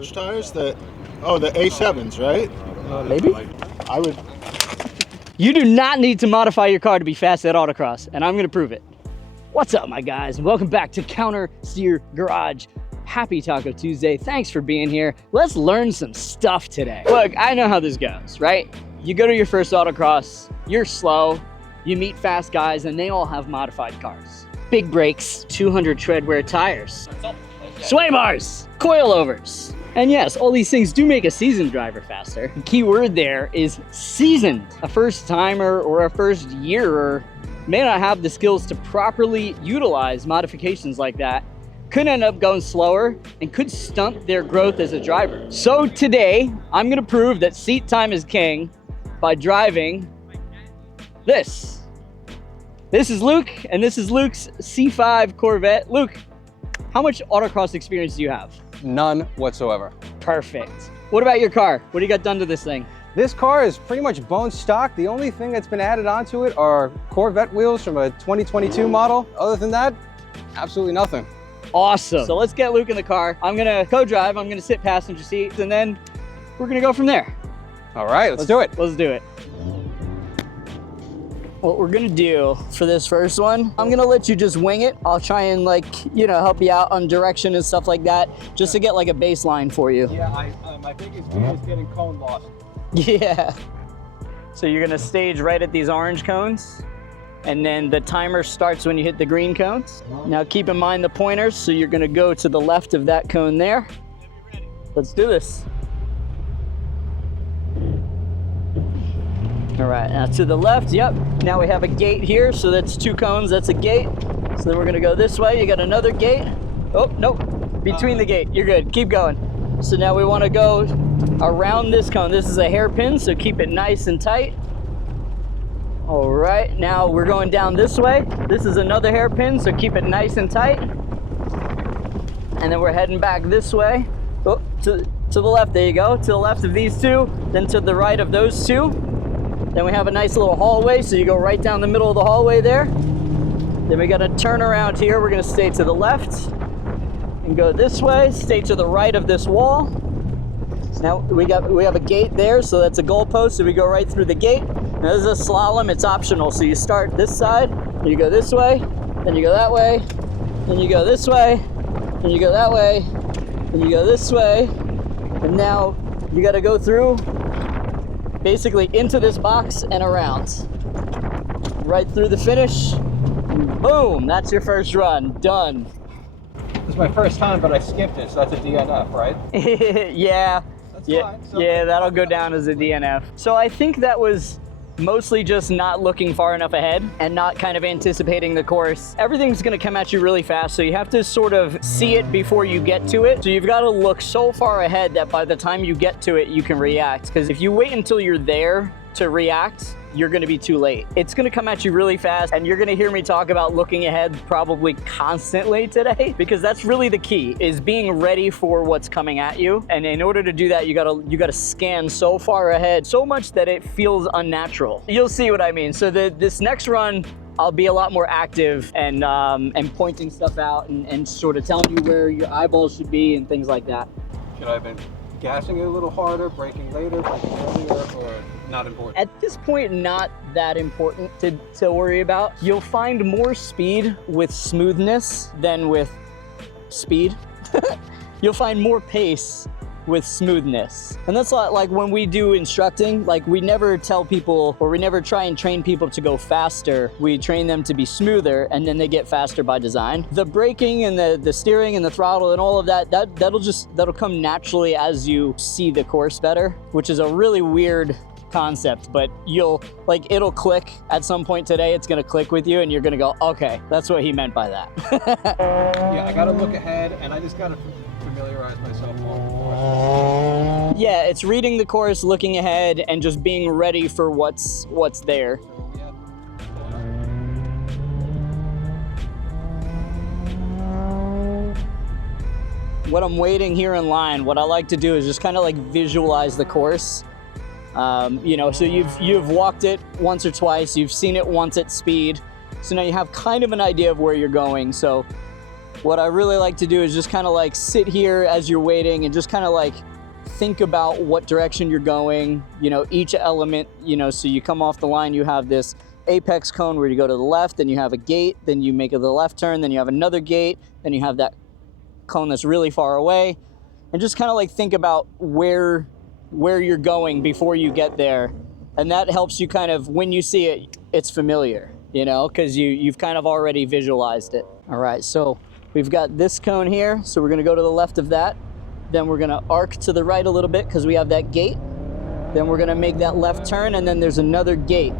Which tires? The A7s, right? Maybe? I would. You do not need to modify your car to be fast at autocross, and I'm gonna prove it. What's up, my guys, and welcome back to Counter Steer Garage. Happy Taco Tuesday. Thanks for being here. Let's learn some stuff today. Look, I know how this goes, right? You go to your first autocross, you're slow, you meet fast guys, and they all have modified cars. Big brakes, 200 treadwear tires, sway bars, coilovers. And yes, all these things do make a seasoned driver faster. The key word there is seasoned. A first timer or a first yearer may not have the skills to properly utilize modifications like that, could end up going slower, and could stunt their growth as a driver. So today, I'm gonna prove that seat time is king by driving this. This is Luke, and this is Luke's C5 Corvette. Luke, how much autocross experience do you have? None whatsoever. Perfect. What about your car? What do you got done to this thing? This car is pretty much bone stock. The only thing that's been added onto it are Corvette wheels from a 2022 model. Other than that, absolutely nothing. Awesome. So let's get Luke in the car. I'm gonna co-drive, I'm gonna sit passenger seat, and then we're gonna go from there. All right, let's do it. Let's do it. What we're gonna do for this first one, I'm gonna let you just wing it. I'll try and help you out on direction and stuff like that, just to get like a baseline for you. Yeah, my biggest fear is getting cone lost. Yeah. So you're gonna stage right at these orange cones, and then the timer starts when you hit the green cones. Now keep in mind the pointers, so you're gonna go to the left of that cone there. Let's do this. All right, now to the left, yep. Now we have a gate here, so that's 2 cones, that's a gate. So then we're gonna go this way, you got another gate. Oh, nope, between the gate, you're good, keep going. So now we wanna go around this cone. This is a hairpin, so keep it nice and tight. All right, now we're going down this way. This is another hairpin, so keep it nice and tight. And then we're heading back this way. Oh, to the left, there you go. To the left of these 2, then to the right of those 2. Then we have a nice little hallway, so you go right down the middle of the hallway there. Then we gotta turn around here. We're gonna stay to the left and go this way, stay to the right of this wall. Now we have a gate there, so that's a goalpost, so we go right through the gate. Now this is a slalom, it's optional. So you start this side, you go this way, then you go that way, then you go this way, then you go that way, then you go this way, and now you gotta go through basically into this box and around. Right through the finish. Boom, that's your first run, done. This is my first time, but I skipped it, so that's a DNF, right? Yeah. That's Yeah, fine. yeah, that'll go down as a DNF. So I think that was mostly just not looking far enough ahead and not kind of anticipating the course. Everything's gonna come at you really fast, so you have to sort of see it before you get to it. So you've gotta look so far ahead that by the time you get to it, you can react. Because if you wait until you're there to react, you're gonna be too late. It's gonna come at you really fast, and you're gonna hear me talk about looking ahead probably constantly today, because that's really the key, is being ready for what's coming at you. And in order to do that, you gotta scan so far ahead, so much that it feels unnatural. You'll see what I mean. So this next run, I'll be a lot more active and pointing stuff out and sort of telling you where your eyeballs should be and things like that. Should I have been gassing it a little harder, braking later, braking earlier, or not important? At this point, not that important to worry about. You'll find more speed with smoothness than with speed. You'll find more pace with smoothness. And that's like when we do instructing, like we never tell people, or we never try and train people to go faster. We train them to be smoother, and then they get faster by design. The braking and the steering and the throttle and all of that'll come naturally as you see the course better, which is a really weird concept, but it'll click at some point today. It's gonna click with you, and you're gonna go, okay, that's what he meant by that. Yeah, I gotta look ahead, and I just gotta familiarize myself more with the course. Yeah, it's reading the course, looking ahead, and just being ready for what's there. When I'm waiting here in line, what I like to do is just kind of like visualize the course. So you've walked it once or twice, you've seen it once at speed, so now you have kind of an idea of where you're going. So what I really like to do is just kind of like sit here as you're waiting and just kind of like think about what direction you're going, you know, each element, you know, so you come off the line, you have this apex cone where you go to the left, then you have a gate, then you make the left turn, then you have another gate, then you have that cone that's really far away, and just kind of like think about where you're going before you get there. And that helps you kind of, when you see it, it's familiar, you know, because you've kind of already visualized it. All right, so we've got this cone here, so we're gonna go to the left of that. Then we're gonna arc to the right a little bit because we have that gate. Then we're gonna make that left turn, and then there's another gate.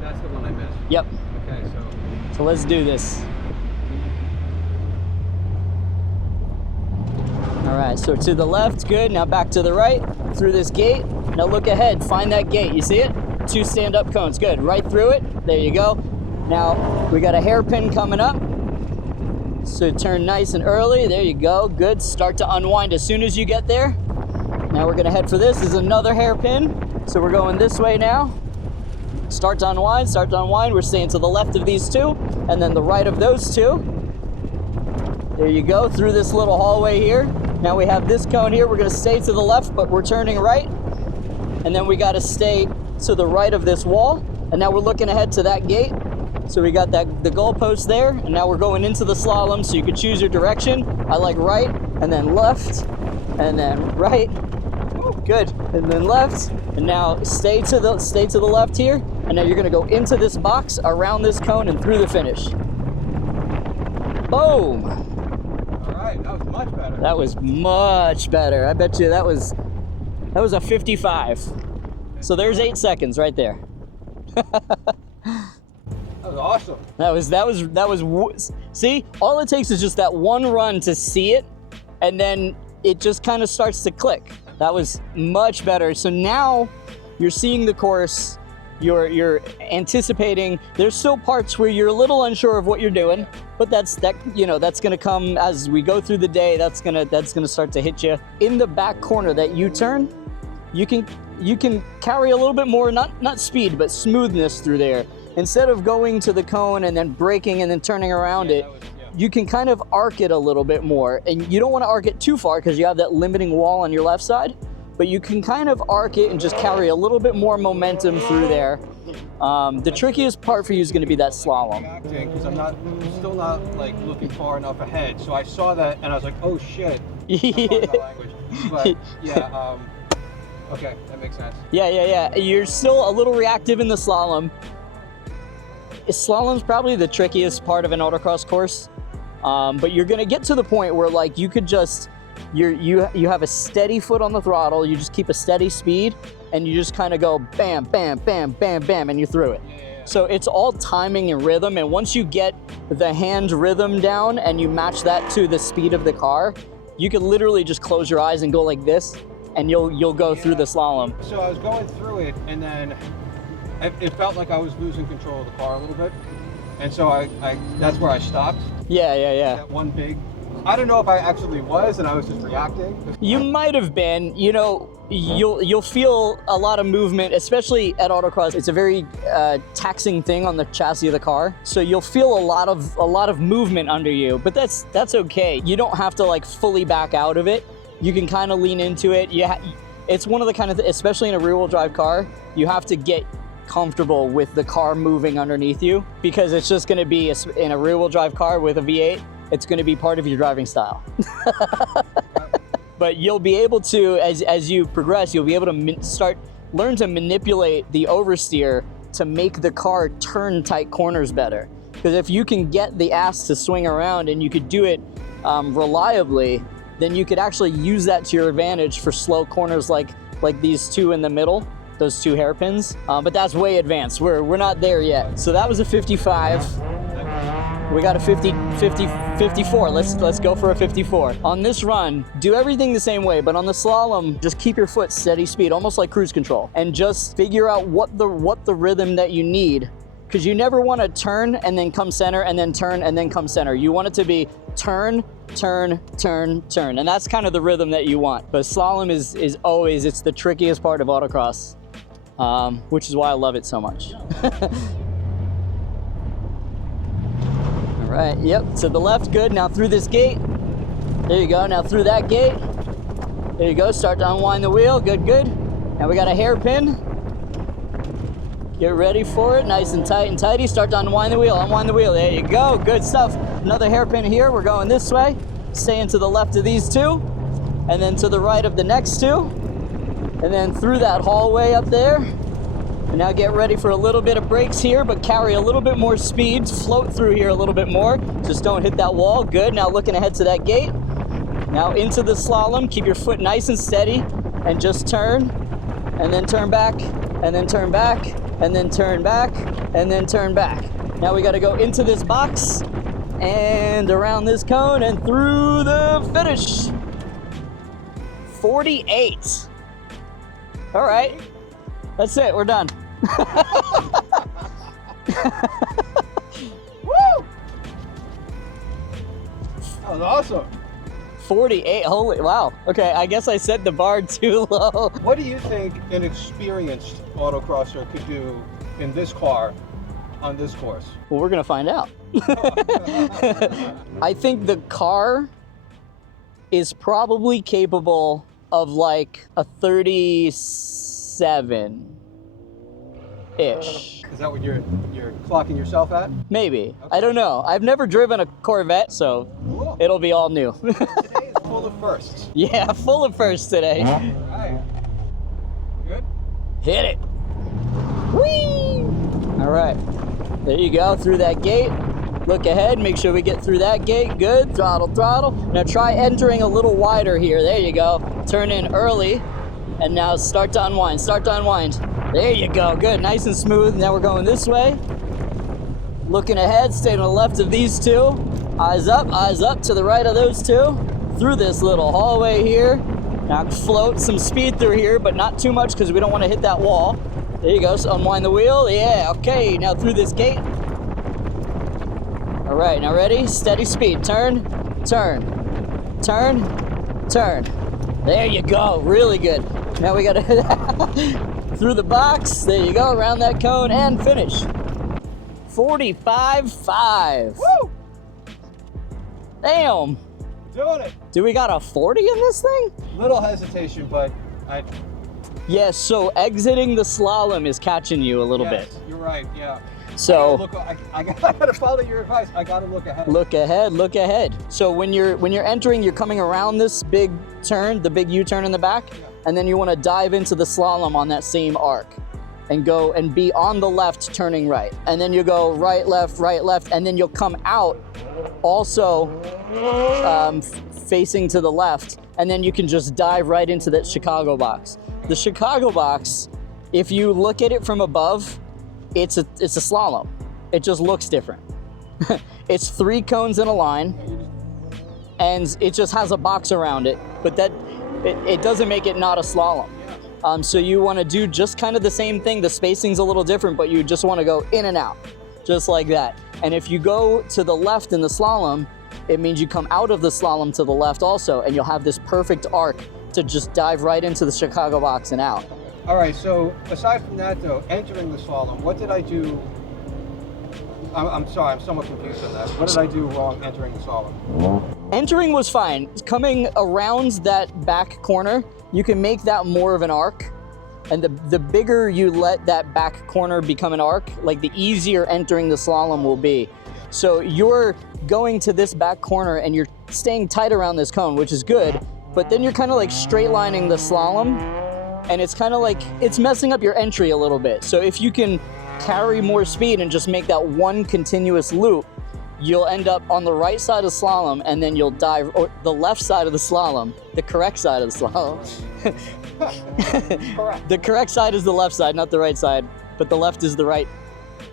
That's the one I missed. Yep. Okay, So let's do this. All right, so to the left, good. Now back to the right, through this gate. Now look ahead, find that gate. You see it? 2 stand-up cones, good. Right through it, there you go. Now we got a hairpin coming up. So turn nice and early, there you go, good. Start to unwind as soon as you get there. Now we're gonna head for this. This is another hairpin. So we're going this way now. Start to unwind, start to unwind. We're staying to the left of these 2, and then the right of those 2. There you go, through this little hallway here. Now we have this cone here. We're gonna stay to the left, but we're turning right. And then we gotta stay to the right of this wall. And now we're looking ahead to that gate. So we got the goalpost there, and now we're going into the slalom, so you can choose your direction. I like right, and then left, and then right. Good, and then left, and now stay to the left here, and now you're gonna go into this box, around this cone, and through the finish. Boom! All right, that was much better. That was much better. I bet you that was a 55. So there's 8 seconds right there. That was awesome. That was. See, all it takes is just that one run to see it, and then it just kind of starts to click. That was much better. So now you're seeing the course, you're anticipating. There's still parts where you're a little unsure of what you're doing, but that's gonna come as we go through the day. That's gonna start to hit you. In the back corner, that U-turn, you can carry a little bit more, not speed, but smoothness through there. Instead of going to the cone and then braking and then turning around it, you can kind of arc it a little bit more. And you don't want to arc it too far because you have that limiting wall on your left side, but you can kind of arc it and just carry a little bit more momentum through there. The trickiest part for you is going to be that slalom. Because I'm still not like looking far enough ahead. So I saw that and I was like, oh shit. But yeah, okay, that makes sense. Yeah. You're still a little reactive in the slalom. Slalom's probably the trickiest part of an autocross course, but you're gonna get to the point where like you could just, you have a steady foot on the throttle, you just keep a steady speed, and you just kind of go bam, bam, bam, bam, bam, and you're through it. Yeah. So it's all timing and rhythm, and once you get the hand rhythm down and you match that to the speed of the car, you can literally just close your eyes and go like this, and you'll go through the slalom. So I was going through it, and then it felt like I was losing control of the car a little bit, and so I that's where I stopped. Yeah. That one big, I don't know if I actually was, and I was just reacting. You might have been. You know, you'll feel a lot of movement, especially at autocross. It's a very taxing thing on the chassis of the car, so you'll feel a lot of movement under you. But that's okay. You don't have to like fully back out of it. You can kind of lean into it. It's one of the kind of, especially in a rear-wheel drive car, you have to get comfortable with the car moving underneath you, because it's just going to be in a rear-wheel drive car with a V8, it's going to be part of your driving style. But you'll be able to, as you progress, you'll be able to learn to manipulate the oversteer to make the car turn tight corners better. Because if you can get the ass to swing around and you could do it reliably, then you could actually use that to your advantage for slow corners like these 2 in the middle. Those 2 hairpins, but that's way advanced. We're not there yet. So that was a 55. We got a 54. Let's go for a 54. On this run, do everything the same way, but on the slalom, just keep your foot steady speed, almost like cruise control, and just figure out what the rhythm that you need. Because you never want to turn and then come center and then turn and then come center. You want it to be turn, turn, turn, turn, and that's kind of the rhythm that you want. But slalom is always, it's the trickiest part of autocross. Which is why I love it so much. All right, yep, to the left, good. Now through this gate. There you go, now through that gate. There you go, start to unwind the wheel, good, good. Now we got a hairpin. Get ready for it, nice and tight and tidy. Start to unwind the wheel, there you go, good stuff. Another hairpin here, we're going this way. Staying to the left of these two, and then to the right of the next two. And then through that hallway up there. And now get ready for a little bit of brakes here, but carry a little bit more speed. Float through here a little bit more. Just don't hit that wall. Good. Now looking ahead to that gate. Now into the slalom. Keep your foot nice and steady. And just turn. And then turn back. And then turn back. And then turn back. And then turn back. Now we got to go into this box. And around this cone. And through the finish. 48. All right. That's it. We're done. Woo! That was awesome. 48. Holy wow. Okay, I guess I set the bar too low. What do you think an experienced autocrosser could do in this car on this course? Well, we're gonna find out. I think the car is probably capable of like a 37-ish. Is that what you're clocking yourself at? Maybe. Okay. I don't know. I've never driven a Corvette, so Cool. it'll be all new. Today is full of firsts. Yeah, full of firsts today. All right. Good? Hit it. Whee! All right. There you go, through that gate. Look ahead, make sure we get through that gate. Good, throttle, throttle. Now try entering a little wider here. There you go. Turn in early. And now start to unwind, start to unwind. There you go, good, nice and smooth. Now we're going this way. Looking ahead, stay to the left of these two. Eyes up to the right of those two. Through this little hallway here. Now float some speed through here, but not too much because we don't want to hit that wall. There you go, so unwind the wheel. Yeah, okay, now through this gate. All right, now ready? Steady speed, turn, turn, turn, turn. There you go, really good. Now we gotta hit through the box. There you go, around that cone and finish. 45.5. Woo! Damn. Doing it. Do we got a 40 in this thing? Little hesitation, but I. Yes, so exiting the slalom is catching you a little Yes, bit. you're right. Yeah. So I gotta follow your advice. I gotta look ahead. look ahead, look ahead. So when you're entering, you're coming around this big turn, the big U-turn in the back, and then you want to dive into the slalom on that same arc and go and be on the left turning right. And then you go right, left, and then you'll come out also facing to the left, and then you can just dive right into that Chicago box. The Chicago box, if you look at it from above, it's a slalom. It just looks different. It's 3 cones in a line, and it just has a box around it, but it doesn't make it not a slalom. So you want to do just kind of the same thing. The spacing's a little different, but you just want to go in and out, just like that. And if you go to the left in the slalom, it means you come out of the slalom to the left also, and you'll have this perfect arc to just dive right into the Chicago box and out. All right. So aside from that, though, entering the slalom, what did I do? I'm sorry. I'm somewhat confused on that. What did I do wrong entering the slalom? Entering was fine. Coming around that back corner, you can make that more of an arc. And the bigger you let that back corner become an arc, like the easier entering the slalom will be. So you're going to this back corner and you're staying tight around this cone, which is good, but then you're kind of like straight lining the slalom, and it's kind of like, it's messing up your entry a little bit. So if you can carry more speed and just make that one continuous loop, you'll end up on the right side of slalom, and then you'll dive, or the left side of the slalom, the correct side of the slalom. Correct. The correct side is the left side, not the right side, but the left is the right.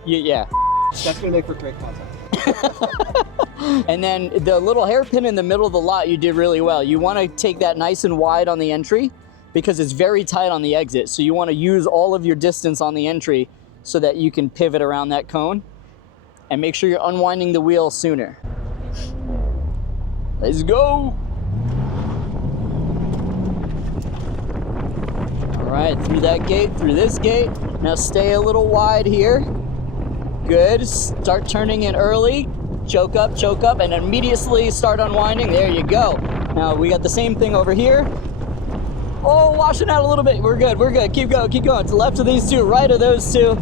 Yeah. That's gonna make for great content. And then the little hairpin in the middle of the lot, you did really well. You want to take that nice and wide on the entry because it's very tight on the exit. So you want to use all of your distance on the entry so that you can pivot around that cone, and make sure you're unwinding the wheel sooner. Let's go. All right, through that gate, through this gate. Now stay a little wide here. Good, start turning in early. choke up, and immediately start unwinding. There you go. Now we got the same thing over here. Oh, washing out a little bit. We're good. Keep going. To the left of these two, right of those two,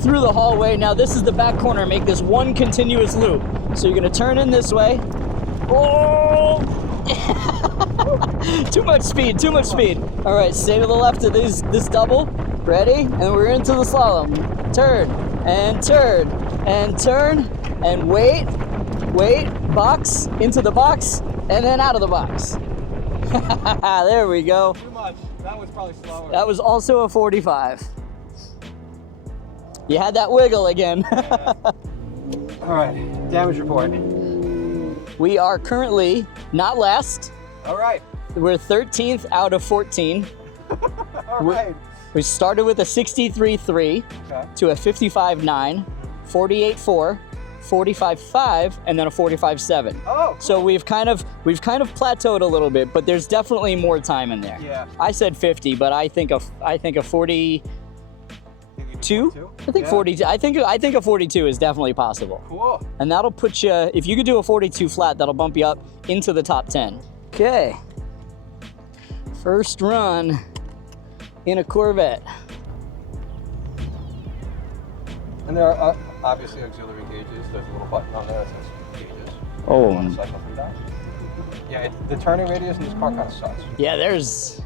through the hallway. Now this is the back corner. Make this one continuous loop. So you're gonna turn in this way. Oh! Too much speed. All right, stay to the left of this double. Ready? And we're into the slalom. Turn, and wait, box, into the box, and then out of the box. There we go. Too much. That was probably slower. That was also a 45. You had that wiggle again. Yeah. All right, damage report. We are currently not last. All right. We're 13th out of 14. All right. We started with a 63.3 to a 55.9, 48.4, 45.5, and then a 45.7. Oh, cool. So we've kind of plateaued a little bit, but there's definitely more time in there. Yeah. I said 50, but I think a 42. I think 42. I think a 42 is definitely possible. Cool. And that'll put you, if you could do a 42 flat, that'll bump you up into the top 10. Okay. First run in a Corvette. And there are obviously auxiliary gauges. There's a little button on there that says gauges. Oh. You want to cycle through that? Yeah, the turning radius in this car kind of sucks. Yeah, there's...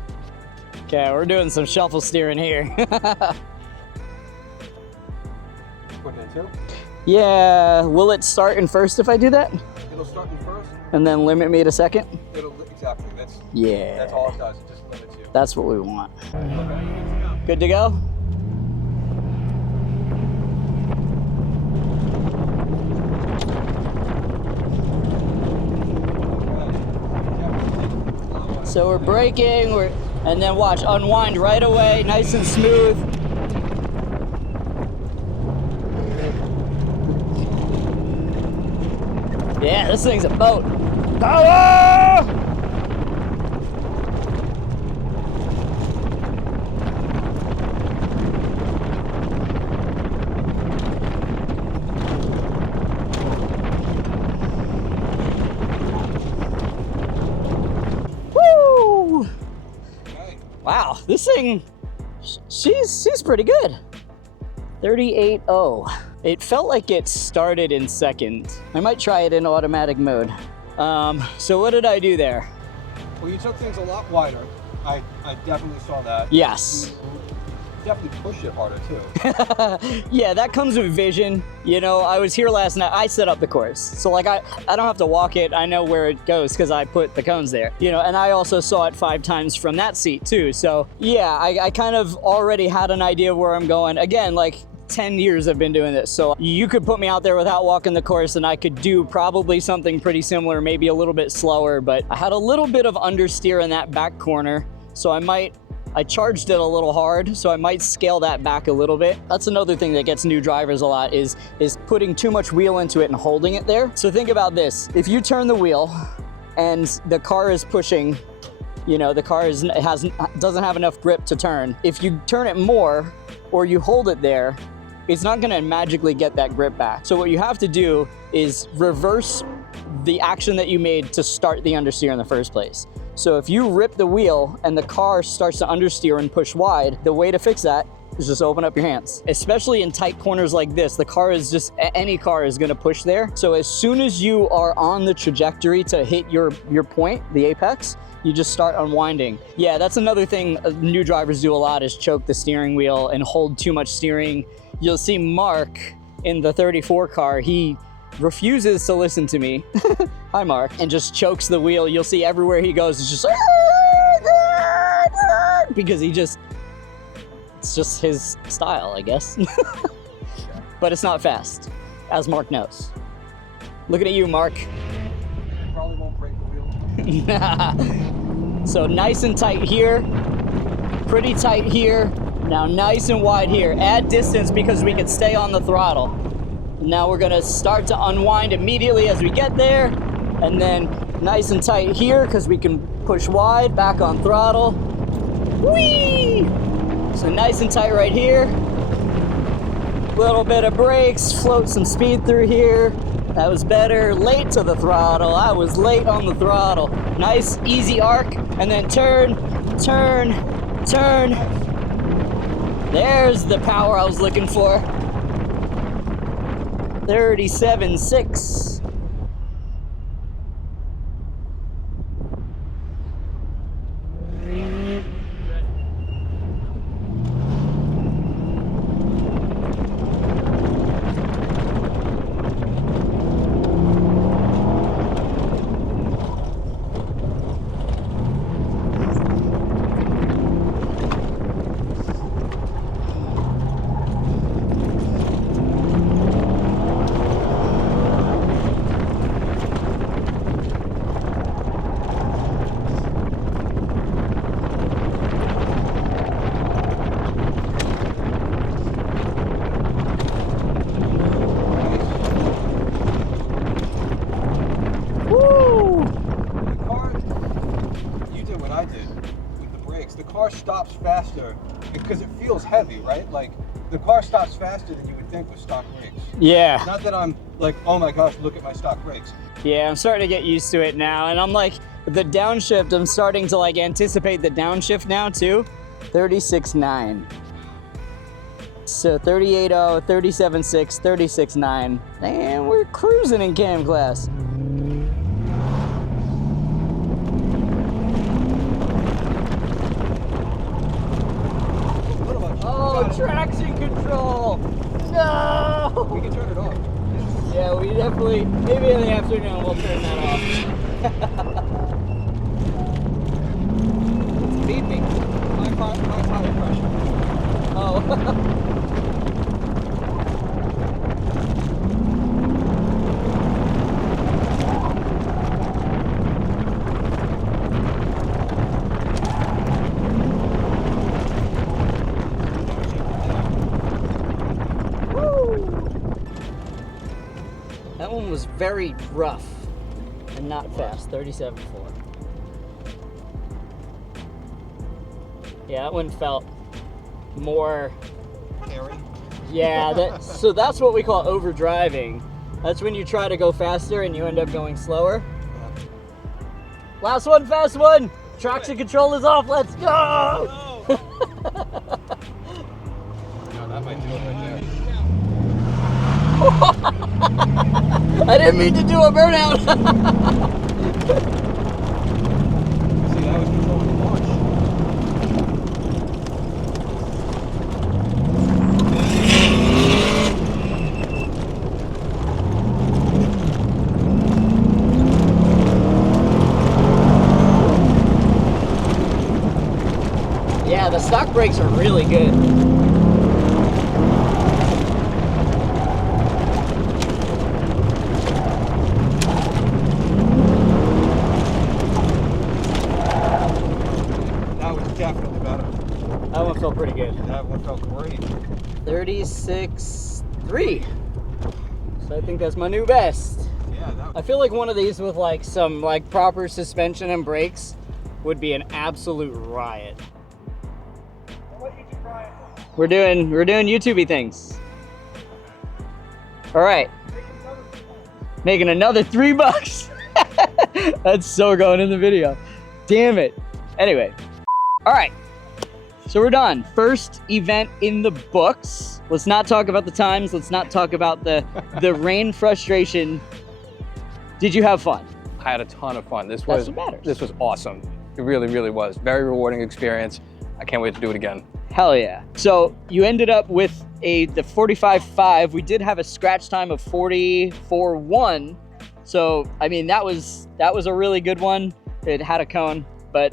Okay, we're doing some shuffle steering here. Put it in two. Yeah, will it start in first if I do that? It'll start in first. And then limit me to second? Exactly. That's all it does. It just limits you. That's what we want. Okay. Good to go? So we're braking, and then watch, unwind right away, nice and smooth. Yeah, this thing's a boat. Power! Woo! Wow, this thing, she's pretty good. 38.0. It felt like it started in second. I might try it in automatic mode. So what did I do there? Well, you took things a lot wider. I definitely saw that. Yes. You definitely pushed it harder too. Yeah, that comes with vision. You know, I was here last night. I set up the course. So like I don't have to walk it. I know where it goes because I put the cones there. You know, and I also saw it 5 times from that seat too. So yeah, I kind of already had an idea of where I'm going. Again, like 10 years I've been doing this. So you could put me out there without walking the course and I could do probably something pretty similar, maybe a little bit slower, but I had a little bit of understeer in that back corner. So I charged it a little hard, so I might scale that back a little bit. That's another thing that gets new drivers a lot is putting too much wheel into it and holding it there. So think about this. If you turn the wheel and the car is pushing, you know, the car doesn't have enough grip to turn. If you turn it more or you hold it there, it's not gonna magically get that grip back. So what you have to do is reverse the action that you made to start the understeer in the first place. So if you rip the wheel and the car starts to understeer and push wide, the way to fix that is just open up your hands. Especially in tight corners like this, any car is gonna push there. So as soon as you are on the trajectory to hit your point, the apex, you just start unwinding. Yeah, that's another thing new drivers do a lot is choke the steering wheel and hold too much steering. You'll see Mark in the 34 car, he refuses to listen to me. Hi, Mark. And just chokes the wheel. You'll see everywhere he goes, it's just because it's just his style, I guess. But it's not fast, as Mark knows. Looking at you, Mark. Probably won't break the wheel. So nice and tight here, pretty tight here. Now nice and wide here. Add distance because we can stay on the throttle. Now we're gonna start to unwind immediately as we get there. And then nice and tight here because we can push wide, back on throttle. Whee! So nice and tight right here. Little bit of brakes, float some speed through here. That was better. Late to the throttle. I was late on the throttle. Nice, easy arc, and then turn, turn, turn. There's the power I was looking for. 37.6. The car stops faster because it feels heavy, right? Like the car stops faster than you would think with stock brakes. Yeah. Not that I'm like, oh my gosh, look at my stock brakes. Yeah, I'm starting to get used to it now, and I'm like, the downshift, I'm starting to like anticipate the downshift now too. 36.9. So 38.0, 37.6, 36.9. And we're cruising in cam class. Oh, traction control! No! We can turn it off. Yeah, we definitely, maybe in the afternoon we'll turn that off. It's beeping. My tire pressure. Oh. That one was very rough and not fast, 37.4. Yeah, that one felt more Airy. Yeah, so that's what we call overdriving. That's when you try to go faster and you end up going slower. Last one, fast one. Traction control is off. Let's go. No, that might do it right there. I didn't mean to do a burnout. See, that was controlling the launch. Yeah, the stock brakes are really good. Definitely better. That one felt pretty good. That one felt great. 36.3. So I think that's my new best. Yeah, I feel like one of these with like some like proper suspension and brakes would be an absolute riot. What are you trying? We're doing YouTubey things. All right. Making another $3. That's so going in the video. Damn it. Anyway. All right, so we're done. First event in the books. Let's not talk about the times. Let's not talk about the rain frustration. Did you have fun? I had a ton of fun. This That's what matters. was awesome. It really, really was. Very rewarding experience. I can't wait to do it again. Hell yeah. So you ended up with the 45.5. We did have a scratch time of 44.1. So I mean that was a really good one. It had a cone, but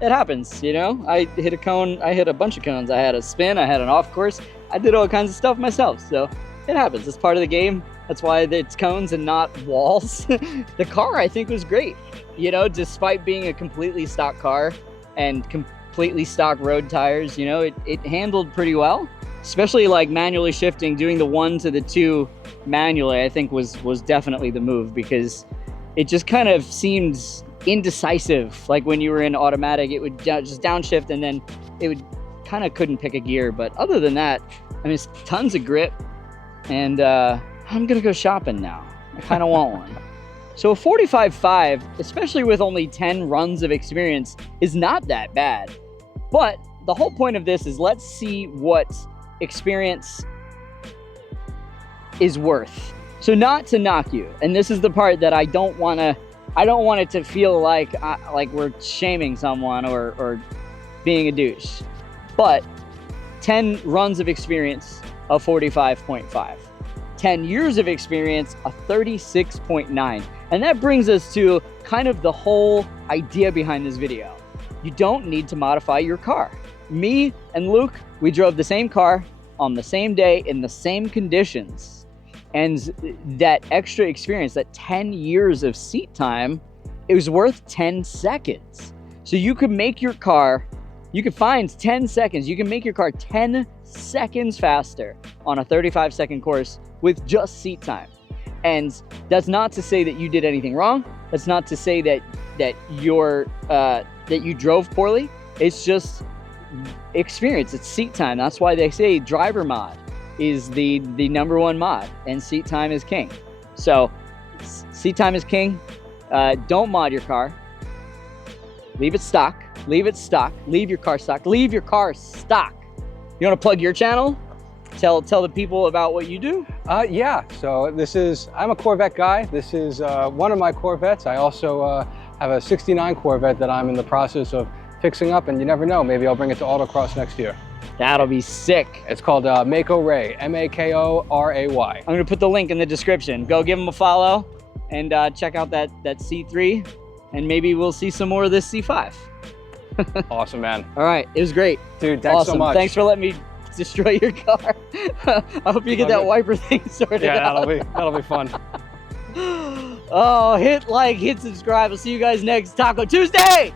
it happens, you know? I hit a cone, I hit a bunch of cones. I had a spin, I had an off course. I did all kinds of stuff myself, so it happens. It's part of the game. That's why it's cones and not walls. The car, I think, was great. You know, despite being a completely stock car and completely stock road tires, you know, it handled pretty well. Especially like manually shifting, doing the 1 to the 2 manually, I think was definitely the move because it just kind of seemed indecisive. Like when you were in automatic, it would just downshift and then it would kind of couldn't pick a gear. But other than that, I mean, it's tons of grip and I'm gonna go shopping now. I kind of want one. So a 45.5, especially with only 10 runs of experience, is not that bad. But the whole point of this is let's see what experience is worth. So not to knock you, and this is the part that I don't want it to feel like we're shaming someone or being a douche. But 10 runs of experience, a 45.5. 10 years of experience, a 36.9. And that brings us to kind of the whole idea behind this video. You don't need to modify your car. Me and Luke, we drove the same car on the same day in the same conditions. And that extra experience, that 10 years of seat time, it was worth 10 seconds. So you could make your car, you could find 10 seconds, you can make your car 10 seconds faster on a 35-second course with just seat time. And that's not to say that you did anything wrong. That's not to say that you drove poorly. It's just experience. It's seat time. That's why they say driver mod is the number one mod, and seat time is king. So seat time is king. Don't mod your car. Leave it stock. Leave it stock. Leave your car stock. Leave your car stock. You want to plug your channel? Tell the people about what you do. Yeah, so I'm a Corvette guy. This is one of my Corvettes. I also have a 69 Corvette that I'm in the process of fixing up, and you never know, maybe I'll bring it to autocross next year. That'll be sick. It's called Mako Ray, M-A-K-O-R-A-Y. I'm gonna put the link in the description. Go give them a follow and check out that C3, and maybe we'll see some more of this C5. Awesome, man. All right, it was great. Dude, thanks awesome. so much. Thanks for letting me destroy your car. I hope you get that wiper thing sorted out. Yeah, that'll be fun. Oh, hit like, hit subscribe. I'll see you guys next Taco Tuesday.